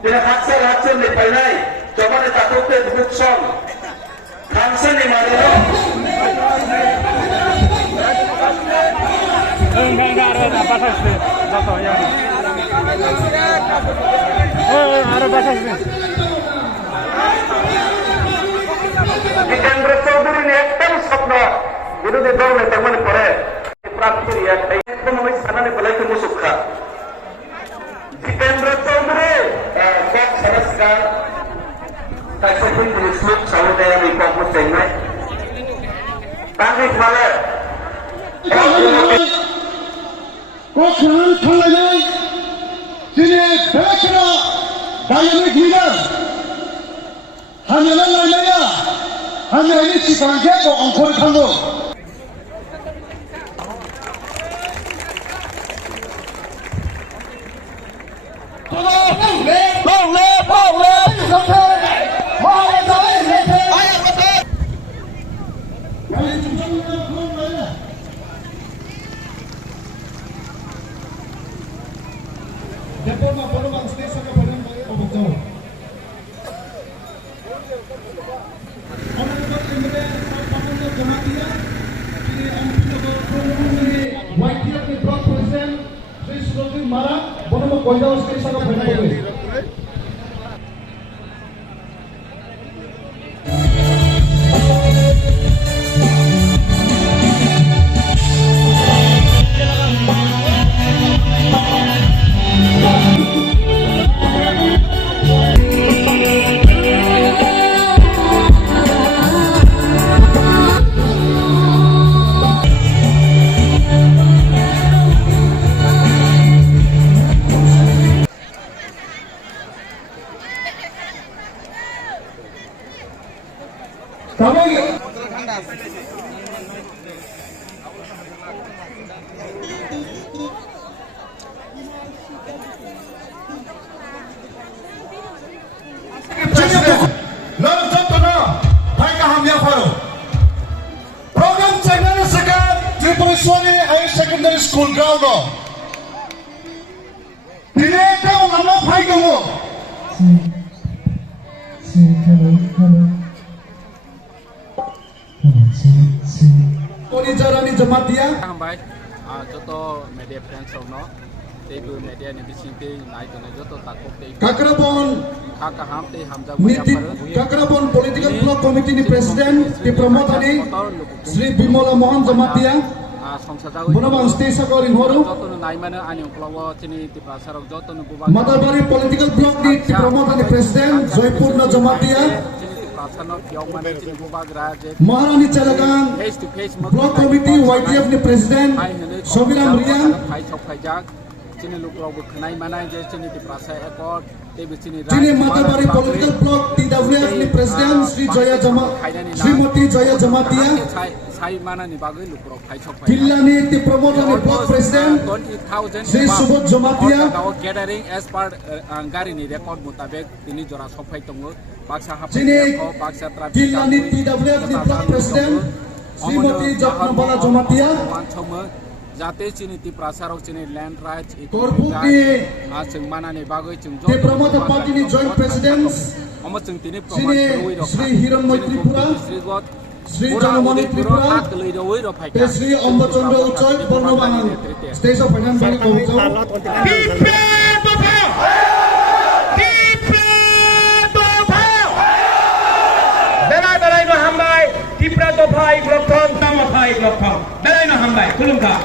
Tidak haksa racun di painai, coba ditaklukkan bukson. Hansen di mana? Enggak ada batas sih, contohnya. Ada batas sih. Ikan bersaudara ini ekor sabda, itu di bawah teman pore. Praktik ya, itu menulis sana di belakang musukha. Ikan bersaudara, kok seraskan. Kasi pun disluk saudara di kampus ini. Tangkis malah. Koşan kalayay, yine Belakira, Bayanık Lider, Hanyalan Laylaya, Hanyayı Çıkange o Ankara Kango. Depan bang stage ka pa rin mga obagdaw. Ano ba yung mga pagpapunod Jamatiya? Kini ang pinag-program ni YTF ni Block President Sri Sultan Mara, bono mo koidaw stage ka pa rin. Program channel sekarang Tripoliswani High Secondary School ground no. Dile kau nama pai kamu. Koni jarani Jamatiya. Baik, joto media friends no. Tebu media ni bisinte naik na joto takut te. Kakrabon Kakak hamte hamza Kakrabon Political Block Committee ni Presiden di Promotani Sri Bimola Mohan Jamatiya. Bunabang Stesa Korin Horu. Matarbari Political Block di Promotani Presiden Joypurna Jamatiya. Maharani Calagang Block Committee YTF ni Presiden Sobiram Rian. Sini Matarbari Political Block TWF ni Presiden Srimati Jaya Jamatiya. Killani ti Promotani Block Presiden Sri Subodh Jamatiya. Gathering as part Angari ni record mutabek ini jora sopai tongo baksa Sini Killani TWF ni Block Presiden Srimati Jatnabala Jamatiya. Jate sini ti prasarok sini land rights itu asing mana nih bagai ceng di promoter party ni joint president sini Sri Hiranmoy Tripura Sri Janamani Tripura Sri Ambachandra Ucai Purnamangan Stage of Finance Bank Belai no hambai, Tipra to bhai, Blok Thong, Tama bhai, Blok Thong. Belai no hambai, kulum ka.